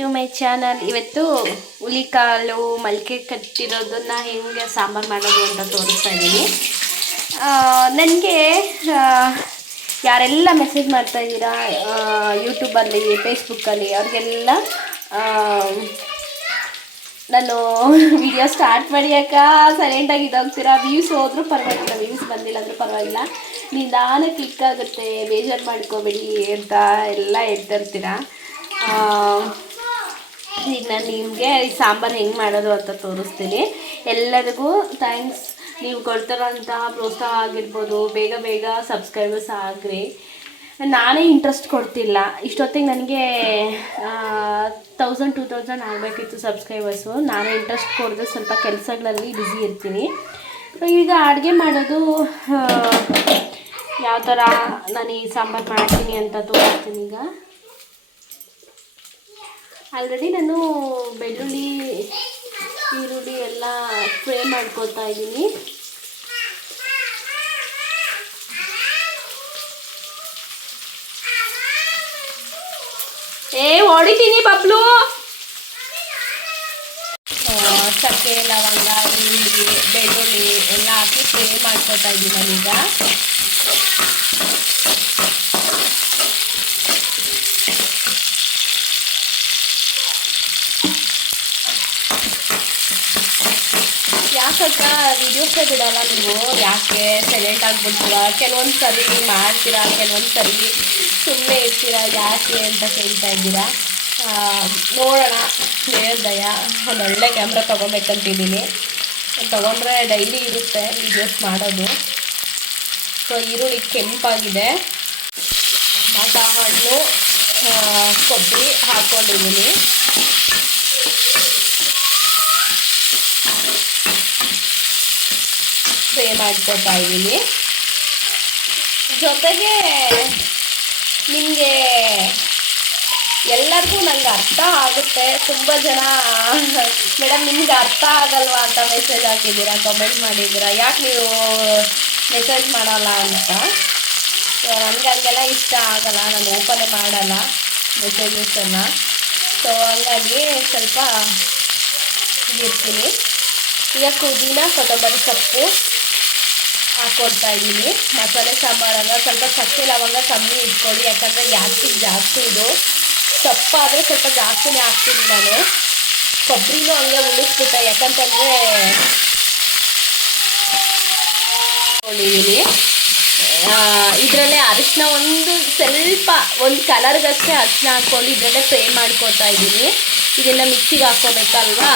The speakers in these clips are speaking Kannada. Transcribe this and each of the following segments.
To my channel. ಇವತ್ತು ಹುಲಿಕಾಳು ಮೊಳಕೆ ಕಟ್ಟಿರೋದನ್ನು ಹೆಂಗೆ ಸಾಂಬಾರು ಮಾಡೋದು ಅಂತ ತೋರಿಸ್ತಾ ಇದ್ದೀನಿ. ನನಗೆ ಯಾರೆಲ್ಲ ಮೆಸೇಜ್ ಮಾಡ್ತಾಯಿದ್ದೀರಾ ಯೂಟ್ಯೂಬಲ್ಲಿ, ಫೇಸ್ಬುಕ್ಕಲ್ಲಿ, ಅವ್ರಿಗೆಲ್ಲ ನಾನು ವಿಡಿಯೋ ಸ್ಟಾರ್ಟ್ ಮಾಡಿಯಾಕ ಸೈಲೆಂಟಾಗಿ ಇದಾಗ್ತೀರಾ. ವ್ಯೂಸ್ ಹೋದರೂ ಪರವಾಗಿಲ್ಲ, ವ್ಯೂಸ್ ಬಂದಿಲ್ಲ ಅಂದರೂ ಪರವಾಗಿಲ್ಲ, ನಿಧಾನ ಕ್ಲಿಕ್ ಆಗುತ್ತೆ, ಬೇಜಾರು ಮಾಡ್ಕೋಬೇಡಿ ಅಂತ ಎಲ್ಲ ಹೇಳ್ತಿರ್ತೀರಾ. ಈಗ ನಾನು ನಿಮಗೆ ಈ ಸಾಂಬಾರು ಹೆಂಗೆ ಮಾಡೋದು ಅಂತ ತೋರಿಸ್ತೀನಿ. ಎಲ್ಲರಿಗೂ ಥ್ಯಾಂಕ್ಸ್, ನೀವು ಕೊಡ್ತಾರಂಥ ಪ್ರೋತ್ಸಾಹ ಆಗಿರ್ಬೋದು. ಬೇಗ ಬೇಗ ಸಬ್ಸ್ಕ್ರೈಬರ್ಸ್ ಆಗ್ರಿ. ನಾನೇ ಇಂಟ್ರೆಸ್ಟ್ ಕೊಡ್ತಿಲ್ಲ. ಇಷ್ಟೊತ್ತಿಗೆ ನನಗೆ 1000-2000 ಆಗಬೇಕಿತ್ತು ಸಬ್ಸ್ಕ್ರೈಬರ್ಸು. ನಾನೇ ಇಂಟ್ರೆಸ್ಟ್ ಕೊಡದೆ ಸ್ವಲ್ಪ ಕೆಲಸಗಳಲ್ಲಿ ಬ್ಯುಸಿ ಇರ್ತೀನಿ. ಈಗ ಅಡುಗೆ ಮಾಡೋದು ಯಾವ ಥರ ನಾನು ಈ ಸಾಂಬಾರು ಮಾಡ್ತೀನಿ ಅಂತ ತೋರಿಸ್ತೀನಿ. ಈಗ ಆಲ್ರೆಡಿ ನಾನು ಬೆಳ್ಳುಳ್ಳಿ, ಈರುಳ್ಳಿ ಎಲ್ಲ ಫ್ರೈ ಮಾಡ್ಕೊತಾ ಇದ್ದೀನಿ. ಹೊಡಿತೀನಿ ಬಬ್ಲು. ಚಕ್ಕೆ, ಲವಂಗ, ಈರುಳ್ಳಿ, ಬೆಳ್ಳುಳ್ಳಿ ಎಲ್ಲ ಹಾಕಿ ಫ್ರೈ ಮಾಡ್ಕೊತಾ ಇದ್ದೀನಿ ನಾನೀಗ. ಯಾಕಕ್ಕ ವಿಡಿಯೋಸೇ ಬಿಡೋಲ್ಲ ನೀವು? ಯಾಕೆ ಸೈಲೆಂಟ್ ಆಗಿಬಿಡ್ತೀರಾ? ಕೆಲವೊಂದು ಸರಿ ಮಾಡ್ತೀರಾ, ಕೆಲವೊಂದು ಸರಿ ಸುಮ್ಮನೆ ಇರ್ತೀರಾ, ಯಾಕೆ ಅಂತ ಕೇಳ್ತಾ ಇದ್ದೀರಾ. ನೋಡೋಣ, ಹೇಳ್ದಯ ಒಂದು ಒಳ್ಳೆ ಕ್ಯಾಮ್ರಾ ತೊಗೊಬೇಕಂತಿದ್ದೀನಿ. ತೊಗೊಂಡ್ರೆ ಡೈಲಿ ಇರುತ್ತೆ ವೀಡಿಯೋಸ್ ಮಾಡೋದು. ಸೊ ಈರುಳ್ಳಿ ಕೆಂಪಾಗಿದೆ, ಮಾತಾ ಹಣ್ಣು, ಕೊಬ್ಬರಿ ಹಾಕ್ಕೊಂಡಿದ್ದೀನಿ. ಫ್ರೈ ಮಾಡ್ಕೊತಾ ಇದ್ದೀನಿ. ಜೊತೆಗೆ ನಿಮಗೆ ಎಲ್ಲರಿಗೂ ನನಗೆ ಅರ್ಥ ಆಗುತ್ತೆ. ತುಂಬ ಜನ ಮೇಡಮ್ ನಿಮ್ಗೆ ಅರ್ಥ ಆಗಲ್ವಾ ಅಂತ ಮೆಸೇಜ್ ಹಾಕಿದ್ದೀರಾ, ಕಮೆಂಟ್ ಮಾಡಿದ್ದೀರಾ. ಯಾಕೆ ನೀವು ಮೆಸೇಜ್ ಮಾಡಲ್ಲ ಅಂತ. ನನಗೆ ಹಂಗೆಲ್ಲ ಇಷ್ಟ ಆಗಲ್ಲ, ನಾನು ಓಪನೇ ಮಾಡಲ್ಲ ಮೆಸೇಜಸನ್ನು. ಸೊ ಹಂಗಾಗಿ ಸ್ವಲ್ಪ ಇರ್ತೀನಿ. ಈಗ ಪುದೀನ, ಕೊತ್ತಂಬರಿ ಸೊಪ್ಪು ಹಾಕ್ಕೊಡ್ತಾ ಇದ್ದೀನಿ. ಮಸಾಲೆ ಸಾಂಬಾರಲ್ಲ ಸ್ವಲ್ಪ ಚಕ್ಕೆ ಲವಂಗ ಕಮ್ಮಿ ಇಟ್ಕೊಳ್ಳಿ, ಯಾಕಂದರೆ ಗ್ಯಾಸ್ಟಿಗೆ ಜಾಸ್ತಿ ಇದು. ಸೊಪ್ಪಾದರೆ ಸ್ವಲ್ಪ ಜಾಸ್ತಿನೇ ಹಾಕ್ತೀನಿ ನಾನು. ಕೊಬ್ಬರಿನೂ ಹಂಗೆ ಉಳಿಸ್ಬಿಟ್ಟೆ, ಯಾಕಂತಂದರೆ ಇಟ್ಕೊಂಡಿದ್ದೀನಿ. ಇದರಲ್ಲೇ ಅರಿಶಿನ ಒಂದು ಕಲರ್ಗಷ್ಟೇ ಅರಿಶಿನ ಹಾಕ್ಕೊಂಡು ಇದರಲ್ಲೇ ಫ್ರೈ ಮಾಡ್ಕೊತಾ ಇದ್ದೀನಿ. ಇದನ್ನು ಮಿಕ್ಸಿಗೆ ಹಾಕ್ಕೋಬೇಕಲ್ವಾ,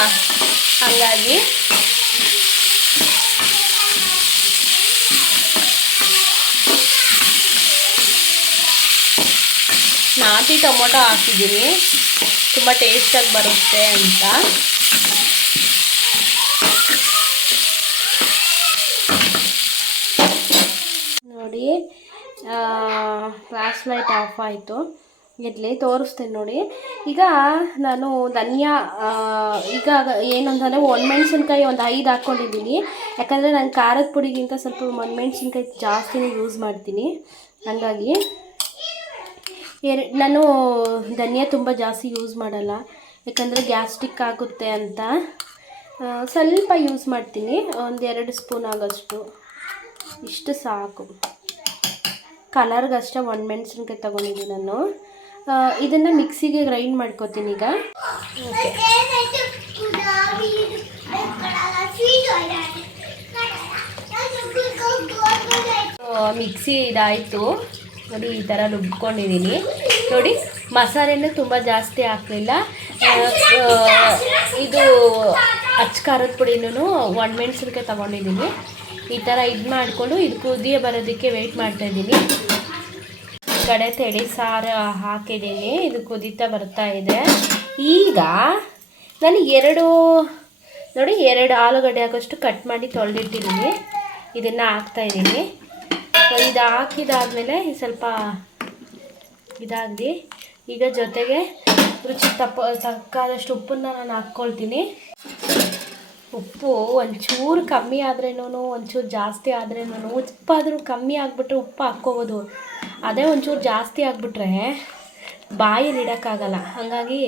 ಹಾಗಾಗಿ ನಾಟಿ ಟೊಮೊಟೊ ಹಾಕಿದ್ದೀನಿ, ತುಂಬ ಟೇಸ್ಟಾಗಿ ಬರುತ್ತೆ ಅಂತ. ನೋಡಿ, ಫ್ಲಾಶ್ ಲೈಟ್ ಆಫ್ ಆಯಿತು. ಇರಲಿ, ತೋರಿಸ್ತೀನಿ ನೋಡಿ. ಈಗ ನಾನು ಧನಿಯಾ, ಈಗ ಏನಂತಂದರೆ ಒಣಮೆಣ್ಸಿನ್ಕಾಯಿ ಒಂದು 5 ಹಾಕ್ಕೊಂಡಿದ್ದೀನಿ. ಯಾಕಂದರೆ ನಾನು ಖಾರದ ಪುಡಿಗಿಂತ ಸ್ವಲ್ಪ ಒಣಮೆಣ್ಸಿನ್ಕಾಯಿ ಜಾಸ್ತಿನೇ ಯೂಸ್ ಮಾಡ್ತೀನಿ. ಹಾಗಾಗಿ ನಾನು ಧನಿಯಾ ತುಂಬ ಜಾಸ್ತಿ ಯೂಸ್ ಮಾಡಲ್ಲ, ಯಾಕಂದರೆ ಗ್ಯಾಸ್ಟ್ರಿಕ್ ಆಗುತ್ತೆ ಅಂತ ಸ್ವಲ್ಪ ಯೂಸ್ ಮಾಡ್ತೀನಿ. 1-2 ಸ್ಪೂನ್ ಆಗೋಷ್ಟು, ಇಷ್ಟು ಸಾಕು. ಕಲರ್ಗಷ್ಟೇ ಒಣಮೆಣ್ಸಿನ್ಕಾಯಿ ತೊಗೊಂಡಿದ್ದೀನಿ ನಾನು. ಇದನ್ನು ಮಿಕ್ಸಿಗೆ ಗ್ರೈಂಡ್ ಮಾಡ್ಕೊತೀನಿ ಈಗ. ಮಿಕ್ಸಿ ಇದಾಯಿತು ನೋಡಿ, ಈ ಥರ ರುಬ್ಕೊಂಡಿದ್ದೀನಿ ನೋಡಿ. ಮಸಾಲೆನೂ ತುಂಬ ಜಾಸ್ತಿ ಹಾಕಲಿಲ್ಲ. ಇದು ಅಚ್ಚ ಖಾರದ ಪುಡಿನೂ ಒಣಮೆಣ್ಸಿನ್ಕಾಯಿ ತೊಗೊಂಡಿದ್ದೀನಿ. ಈ ಥರ ಇದು ಮಾಡಿಕೊಂಡು ಇದು ಕುದಿಯ ಬರೋದಕ್ಕೆ ವೆಯ್ಟ್ ಮಾಡ್ತಾಯಿದ್ದೀನಿ. ಈ ಕಡೆ ತೆಳಿ ಸಾರು ಹಾಕಿದ್ದೀನಿ, ಇದು ಕುದೀತಾ ಬರ್ತಾ ಇದೆ. ಈಗ ನಾನು 2 ಆಲೂಗಡ್ಡೆ ಆಗೋಷ್ಟು ಕಟ್ ಮಾಡಿ ತೊಳೆದಿಟ್ಟಿದ್ದೀನಿ. ಇದನ್ನು ಹಾಕ್ತಾಯಿದ್ದೀನಿ. ಇದು ಹಾಕಿದಾದ್ಮೇಲೆ ಸ್ವಲ್ಪ ಇದಾಗಲಿ. ಈಗ ಜೊತೆಗೆ ರುಚಿ ತಕ್ಕಾದಷ್ಟು ಉಪ್ಪನ್ನು ನಾನು ಹಾಕ್ಕೊಳ್ತೀನಿ. ಉಪ್ಪು ಒಂಚೂರು ಕಮ್ಮಿ ಆದ್ರೇನೂ, ಒಂಚೂರು ಜಾಸ್ತಿ ಆದ್ರೇನೂ, ಉಪ್ಪಾದರೂ ಕಮ್ಮಿ ಆಗಿಬಿಟ್ರೆ ಉಪ್ಪು ಹಾಕ್ಕೋಬೋದು. ಅದೇ ಒಂಚೂರು ಜಾಸ್ತಿ ಆಗಿಬಿಟ್ರೆ ಬಾಯಲ್ಲಿ ಇಡೋಕ್ಕಾಗಲ್ಲ. ಹಾಗಾಗಿ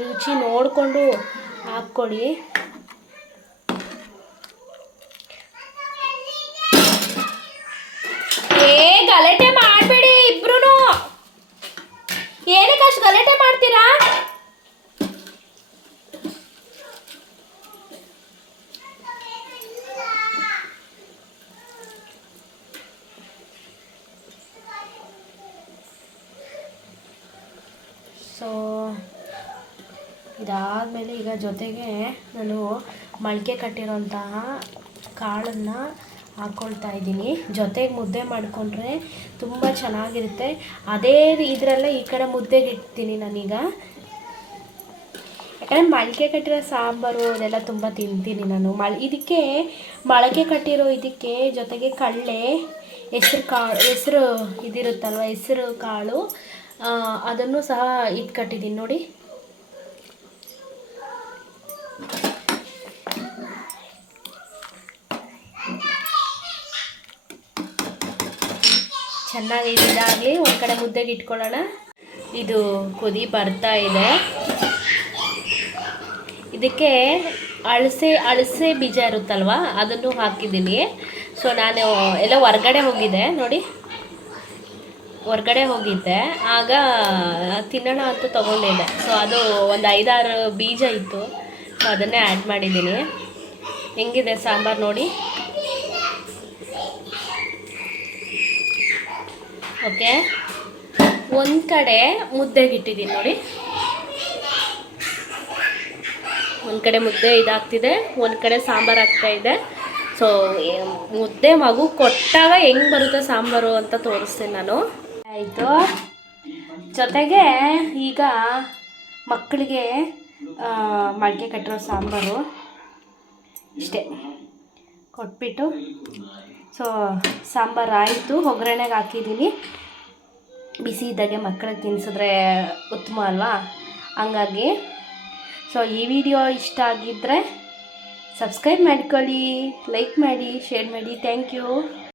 ರುಚಿ ನೋಡಿಕೊಂಡು ಹಾಕ್ಕೊಳ್ಳಿ. ಗಲಾಟೆ ಮಾಡಬೇಡಿ ಇಬ್ರು. ಏನಕ್ಕೆ ಅಷ್ಟು ಗಲಾಟೆ ಮಾಡ್ತೀರಾ? ಸೊ ಇದಾದಮೇಲೆ ಈಗ ಜೊತೆಗೆ ನಾನು ಮೊಳಕೆ ಕಟ್ಟಿರೋಂತಹ ಕಾಳನ್ನು ಹಾಕ್ಕೊಳ್ತಾ ಇದ್ದೀನಿ. ಜೊತೆಗೆ ಮುದ್ದೆ ಮಾಡಿಕೊಂಡ್ರೆ ತುಂಬ ಚೆನ್ನಾಗಿರುತ್ತೆ. ಅದೇ ಇದರಲ್ಲೇ ಈ ಕಡೆ ಮುದ್ದೆಗೆ ಇಡ್ತೀನಿ ನಾನೀಗ. ಯಾಕಂದರೆ ಮೊಳಕೆ ಕಟ್ಟಿರೋ ಸಾಂಬಾರು ಅದೆಲ್ಲ ತುಂಬ ತಿಂತೀನಿ ನಾನು. ಇದಕ್ಕೆ ಮೊಳಕೆ ಕಟ್ಟಿರೋ ಇದಕ್ಕೆ ಜೊತೆಗೆ ಕಡಲೆ, ಹೆಸರು ಇದಿರುತ್ತಲ್ವ, ಹೆಸರು ಕಾಳು, ಅದನ್ನು ಸಹ ಕಟ್ಟಿದ್ದೀನಿ ನೋಡಿ. ಚೆನ್ನಾಗಿ ಇದಾಗಲಿ, ಒಂದು ಕಡೆ ಮುದ್ದೆಗೆ ಇಟ್ಕೊಳ್ಳೋಣ. ಇದು ಕುದಿ ಬರ್ತಾ ಇದೆ. ಇದಕ್ಕೆ ಅಳಸೆ ಬೀಜ ಇರುತ್ತಲ್ವ, ಅದನ್ನು ಹಾಕಿದ್ದೀನಿ. ಸೊ ನಾನು ಎಲ್ಲ ಹೊರ್ಗಡೆ ಹೋಗಿದ್ದೆ ನೋಡಿ, ಹೊರ್ಗಡೆ ಹೋಗಿದ್ದೆ, ಆಗ ತಿನ್ನೋಣ ಅಂತ ತೊಗೊಂಡಿದ್ದೆ. ಸೊ ಅದು ಒಂದು 5-6 ಬೀಜ ಇತ್ತು. ಸೊ ಅದನ್ನೇ ಆ್ಯಡ್ ಮಾಡಿದ್ದೀನಿ. ಹೆಂಗಿದೆ ಸಾಂಬಾರು ನೋಡಿ. ಓಕೆ, ಒಂದು ಕಡೆ ಮುದ್ದೆಗೆ ಇಟ್ಟಿದ್ದೀನಿ ನೋಡಿ. ಒಂದು ಕಡೆ ಮುದ್ದೆ ಇದಾಗ್ತಿದೆ, ಒಂದು ಕಡೆ ಸಾಂಬಾರು ಆಗ್ತಾಯಿದೆ. ಸೊ ಮುದ್ದೆ ಮಗು ಕೊಟ್ಟಾಗ ಹೆಂಗೆ ಬರುತ್ತೆ ಸಾಂಬಾರು ಅಂತ ತೋರಿಸ್ತೀನಿ ನಾನು. ಆಯಿತು. ಜೊತೆಗೆ ಈಗ ಮಕ್ಕಳಿಗೆ ಮೊಳಕೆ ಕಟ್ಟಿರೋ ಸಾಂಬಾರು ಇಷ್ಟೇ ಕೊಟ್ಬಿಟ್ಟು, ಸೊ ಸಾಂಬಾರು ಆಯಿತು, ಒಗ್ಗರಣೆಗೆ ಹಾಕಿದ್ದೀನಿ. ಬಿಸಿ ಇದ್ದಾಗೆ ಮಕ್ಕಳಿಗೆ ತಿನ್ನಿಸಿದ್ರೆ ಉತ್ತಮ ಅಲ್ವಾ, ಹಂಗಾಗಿ. ಸೊ ಈ ವಿಡಿಯೋ ಇಷ್ಟ ಆಗಿದ್ದರೆ ಸಬ್ಸ್ಕ್ರೈಬ್ ಮಾಡ್ಕೊಳ್ಳಿ, ಲೈಕ್ ಮಾಡಿ, ಶೇರ್ ಮಾಡಿ. Thank you.